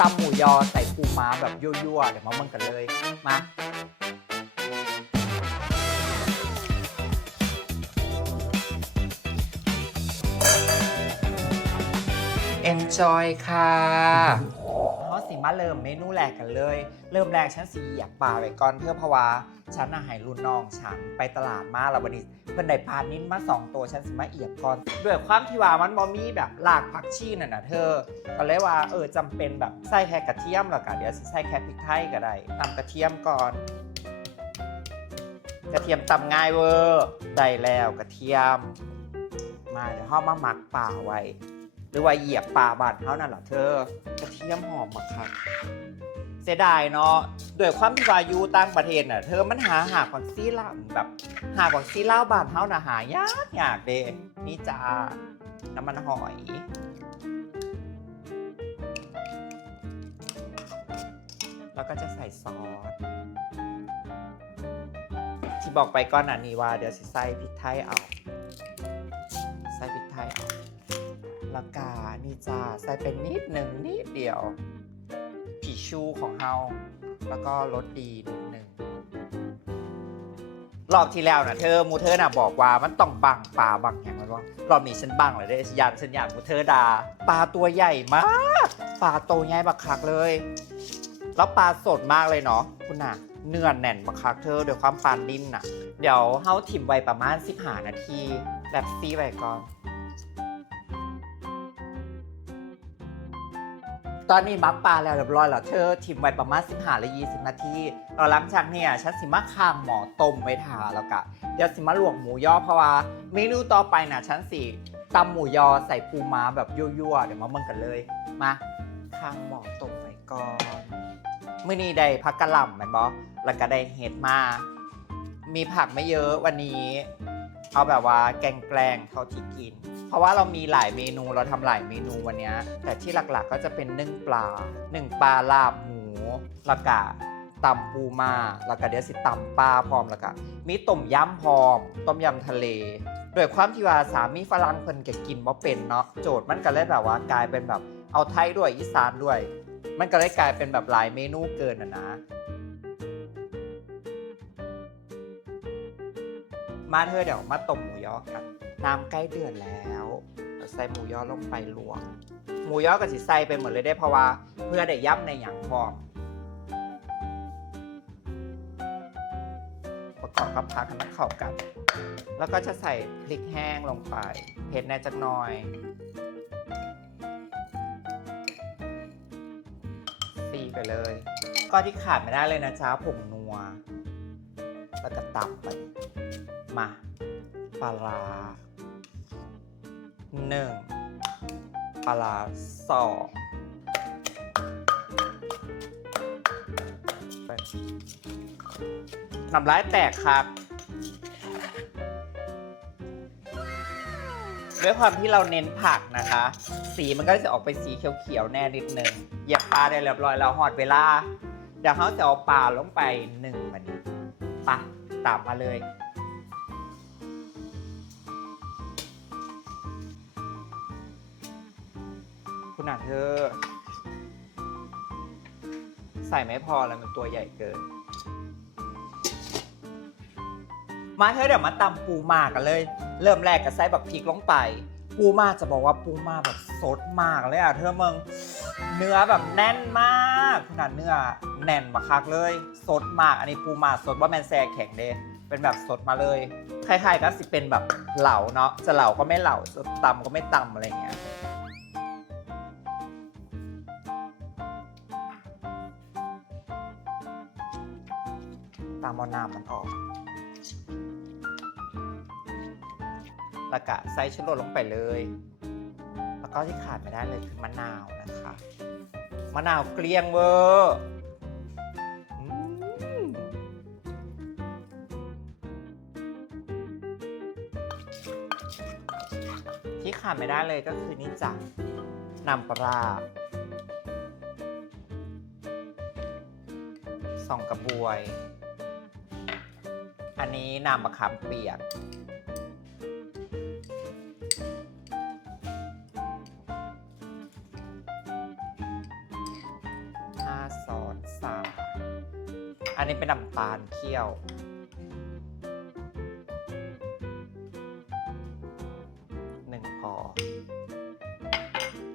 ตำหมูยอใส่ปูม้าแบบยั่วๆ เดี๋ยวมาเบิ่งกันเลย มา enjoy ค่ะ สิมาเริ่มเมนูแรกกันเลย เริ่มแรกฉันสีอยากปลาไว้ก่อนเพื่อเพราะว่าฉันน่ะให้รุ่นน้องฉันไปตลาดมาแล้ววันนี้เพิ่นได้ปลานิ้นมาสองตัวฉันสิมาเอียบก่อนด้วยความที่ว่ามันบ่มีแบบหลากผักชีน่ะนะเธอก็เลยว่าเออจำเป็นแบบใส่แค่กระเทียมแล้วก็เดี๋ยวสิใส่แค่พริกไทยก็ได้ตำกระเทียมก่อนกระเทียมตำง่ายเวอร์ได้แล้วกระเทียม มาเดี๋ยวเฮามาหมักป่าไว้ หรือว่าเหยียบป่าบานเท่านั่นเหรอเธอกระเทียมหอมมาค่ะเสียดายเนาะด้วยความที่วาอยูต่างประเทศน่ะเธอมันหาหาของซีล่าแบบ หาของซีล่าบานเท่าน่ะหายากยากเด้นี่จ้าน้ำมันหอยแล้วก็จะใส่ซอสที่บอกไปก่อนหน้านี้ว่าเดี๋ยวใส่พริกไทยเอา ล้วกา นี่จ้าใส่เป็นนิดหนึ่งนิดเดียวผีชูของเฮาแล้วก็รสดีนิดหนึ่งรอบที่แล้วนะเธอมูเธอน่ะบอกว่ามันต้องบังปลาบังอย่างไรวะรอบนี้ฉันบังเลยเด้ยันฉันอยากมูเธอดาปลาตัวใหญ่มากปลาโตใหญ่บักคักเลย แล้วปลาสดมากเลยเนาะคุณน่ะเนื้อแน่นบักคักเธอด้วยความปานดิ้นน่ะ เดี๋ยวเฮาถิ่มไว้ประมาณ15นาทีแบบซีไว้ก่อน ตอนนี้มักปลาแล้วเรียบร้อยแล้วเธอถิ่มไว้ประมาณ15หรือ20 นาทีเราหลังจากเนี่ยฉันสิมาข้างหมอต้มไว้ทาแล้วกะเดี๋ยวสิมาลวกหมูยอเพราะว่าเมนูต่อไปนะฉันสิตำหมูยอใส่ปูม้าแบบยั่วๆเดี๋ยวมาเบิ่งกันเลย มาข้างหมอต้มไว้ก่อนมื้อนี้ได้ผักกะหล่ำแมนบ่แล้วก็ได้เห็ดมา มีผักไม่เยอะวันนี้ เอาแบบว่าแกงแกล้งเท่าที่กิน เพราะว่าเรามีหลายเมนูเราทำหลายเมนูวันนี้ แต่ที่หลักๆก็จะเป็นนึ่งปลาหนึ่งปลาลาบหมูล้วก็ตำปูมาแล้วก็เดี๋ยวสิตำปลาพร้อมแล้วก็มีต้มยำพร้อม ต้มยำทะเลด้วยความที่ว่าสามีฝรั่งเพิ่นก็กินบ่เป็นเนาะโจทย์มันก็เลยแบบว่ากลายเป็นแบบเอาไทยด้วยอีสานด้วย มันก็เลยกลายเป็นแบบหลายเมนูเกินอะนะ มาเธอเดี๋ยวมาต้มหมูยอกันน้ำใกล้เดือดแล้วใส่หมูยอลงไปลวก หมูยอกับสิใส่ไปหมดเลยได้เพราะว่า เพื่อได้ย่ำในอย่างพอประกอบกับผักให้มันเข้ากัน แล้วก็จะใส่พริกแห้งลงไปเผ็ดแน่จักหน่อยซีไปเลย ก็ที่ขาดไม่ได้เลยนะจ๊ะผงนัวแล้วก็ตำไป มาปลาร้าหนึ่งปลาร้าสองน้ำลายแตกครับ ด้วยความที่เราเน้นผักนะคะ สีมันก็จะออกไปสีเขียวๆแน่นิดนึงเหยียบปลาได้เรียบร้อยแล้วหอดเวลา เดี๋ยวเขาจะเอาปลาลงไปหนึ่งมันปะตามมาเลย คุณอะเธอ ใส่ไม่พอแล้วมันตัวใหญ่เกิน มาเธอเดี๋ยวมาตำปูมากันเลย เริ่มแรกก็ใส่แบบพริกลงไป ปูมาจะบอกว่าปูมาแบบสดมากเลยอะเธอเมึงเนื้อแบบแน่นมากขนาดเนื้อแน่นมาคักเลย สดมากอันนี้ปูมาสดว่าแมนแซแข็งเดเป็นแบบสดมาเลยคล้ายๆก็สิเป็นแบบเหลาเนาะจะเหลาก็ไม่เหลาจะตำก็ไม่ตำอะไรเงี้ยามเอาน้ำมันออก แล้วก็ใส่ชูรสลงไปเลย แล้วก็ที่ขาดไม่ได้เลยคือมะนาวนะคะ มะนาวเกลี้ยงเวอร์ที่ขาดไม่ได้เลยก็คือนี่จ้ะน้ำปลาร้าสองกระบวย อันนี้น้ำมะขามเปียก ห้าซอสสามอันนี้เป็นน้ำตาลเคี่ยว หนึ่งพอ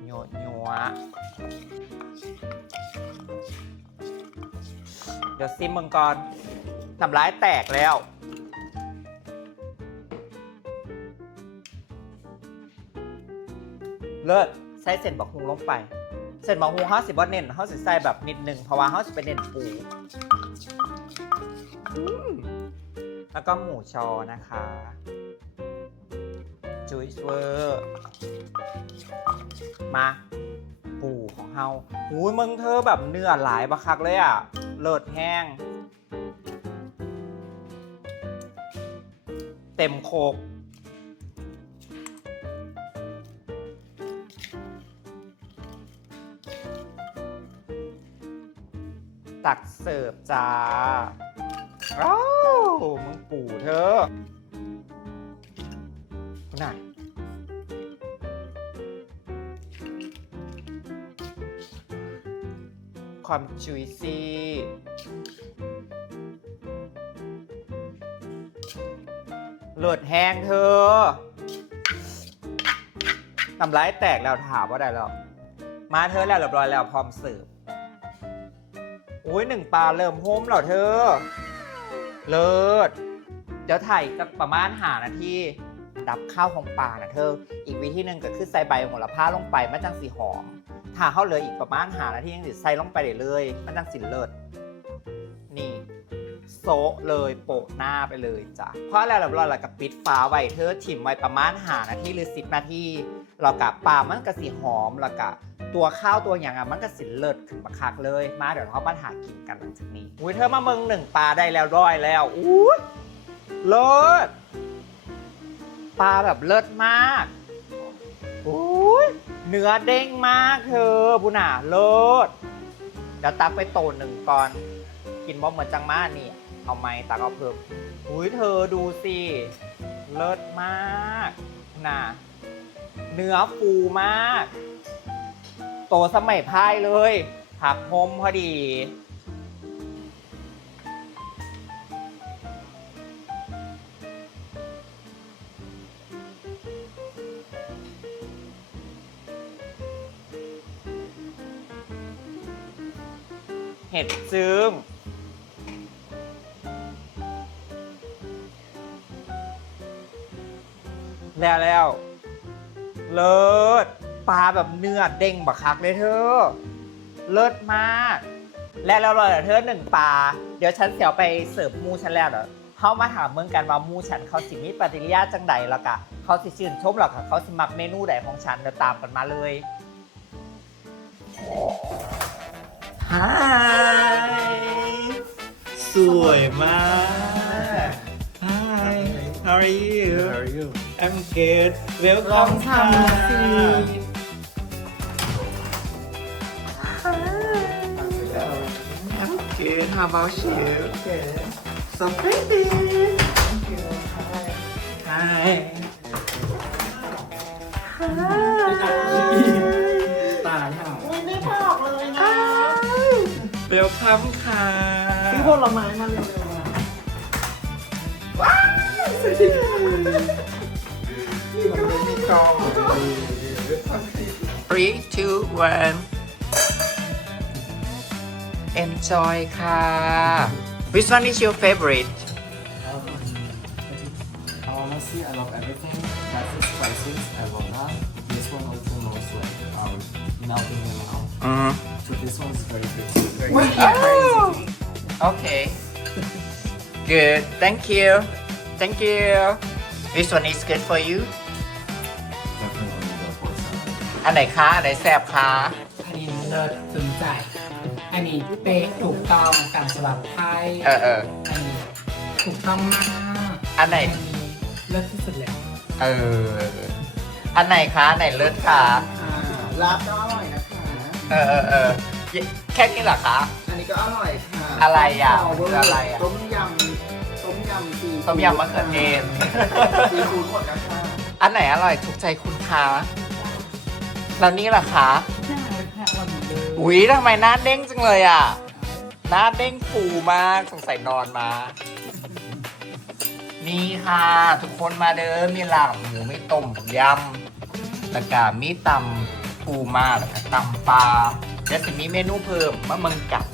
โยยัวเดี๋ยวซิมมังกรนทำร้ายแตกแล้ว เลิศใส่เส้นบักฮุงลงไป เส้นบักฮุงเขาสิบ่เน้นเขาสิใส่แบบนิดนึงเพราะว่าเขาสิไปเน้นปูแล้วก็หมูชอนะคะจุยเวอร์มาปูของเฮาหูยมึงเธอแบบเนื้อหลายบักคักเลยอะ เลิศแห้ง เต็มโคก ตักเสิร์ฟจ้าอ้าวมึงปู่เธอน่ะความจุยซี่เลือดแห้งเธอทำร้ายแตกแล้วถามว่าได้แล้ว มาเธอแล้วเรียบร้อยแล้วพร้อมเสิร์ฟ โอ้ยหนึ่งปลาเริ่มโฮมแล้วเธอ เลิศ เดี๋ยวถ่ายสักประมาณหานาทีดับข้าวของปลานะเธอ อีกวิธีหนึ่งก็คือใส่ใบโหระพาลงไปมันจังสีหอม ถ้าเข้าเหลืออีกประมาณหานาทียังสิใส่ลงไปเลย มันจังสิเลิศ นี่โซะเลยโปะหน้าไปเลยจ้ะเพราะอะไรเราเรากับปิดฟ้าไว้เธอถิ่มไว้ประมาณหานาทีหรือ 10 นาที เรากับปลามันก็สีหอมแล้วก็ตัวข้าวตัวอย่างอะมันก็สิเลิศขึ้นมาคักเลย มาเดี๋ยวเรามาหากินกันหลังจากนี้อุ้ยเธอมาเมืองหนึ่งปลาได้แล้วร้อยแล้วอุ้ยเลิศปลาแบบเลิศมากอุ้ยเนื้อเด้งมากเธอบุญน่ะเลิศเดี๋ยวตักไปโตนหนึ่งก่อน กินบ่เหมือนจังมานี่ เอาไหมตักเอาเพิ่มอุ้ยเธอดูสิ เลิศมากน่ะ เนื้อฟูมาก โตสมัยพายเลย ผักโฮมพอดี เห็ดซึ้งแล้วแล้ว เลิศปลาแบบเนื้อเด้งบักคักเลยเธอ เลิศมาก และแล้วเลยเธอหนึ่งปลา เดี๋ยวฉันเสียวไปเสิร์ฟมูฉันแล้วเด้อเข้ามาถามเมืองกันว่ามูฉันเขาสิมีปฏิกิริยาจังใดแล้วกะ เขาสิชื่นชมหรอกะเขาสิมักเมนูใดของฉันเดี๋ยวตามกันมาเลยฮายสวยมาก are you How are you? I'm good welcome ค่ะ I'm good. How about you? Good. So pretty. Thank you. Hi. Hi. ตายห่าไม่บอกเลยนะ Welcome ค่ะ ซื้อผลไม้มาเร็ว Three, two, one. Enjoy ค่ะ Which one is your favorite? Honestly, I love everything. That's the spices. I love that. This one also most like um, melting in my mouth. Mm-hmm. So this one is very good. Very Oh, okay. Good. Thank you. Thank you. This one is good for you. Definitely the pork อันไหนคะ อันไหนแสบคะ อันนี้เลิศถึงใจ อันนี้เป๊ะถูกต้องตามฉบับไทยเออเออ อันนี้ถูกต้องมากอันไหนอันนี้เลิศที่สุดแล้วเออ อันไหนคะ อันไหนเลิศคะ อ่ารับก็อร่อยนะคะ เออเออเออแค่นี้เหรอคะ อันนี้ก็อร่อยค่ะอะไรอะต่เวคืออะไรอะ ต้มยำต้มยำซี ต้มยำมะเขือเทศซีฟู้ดหมดนะคะอันไหนอร่อยถูกใจคุณคะแล้วนี่ล่ะคะได้ค่ะอร่อยหมดเลยอุ๊ยทำไมหน้าเด้งจังเลยอะไหนหน้าเด้งฟูมากสงสัยนอนมา นี่ค่ะ ทุกคนมาเด้อมีหลาบหมูมีต้มยำแล้วก็มีตำปูมาแล้วก็ตำปลาเดี๋ยวสิมีเมนูเพิ่มมะเมืองกับ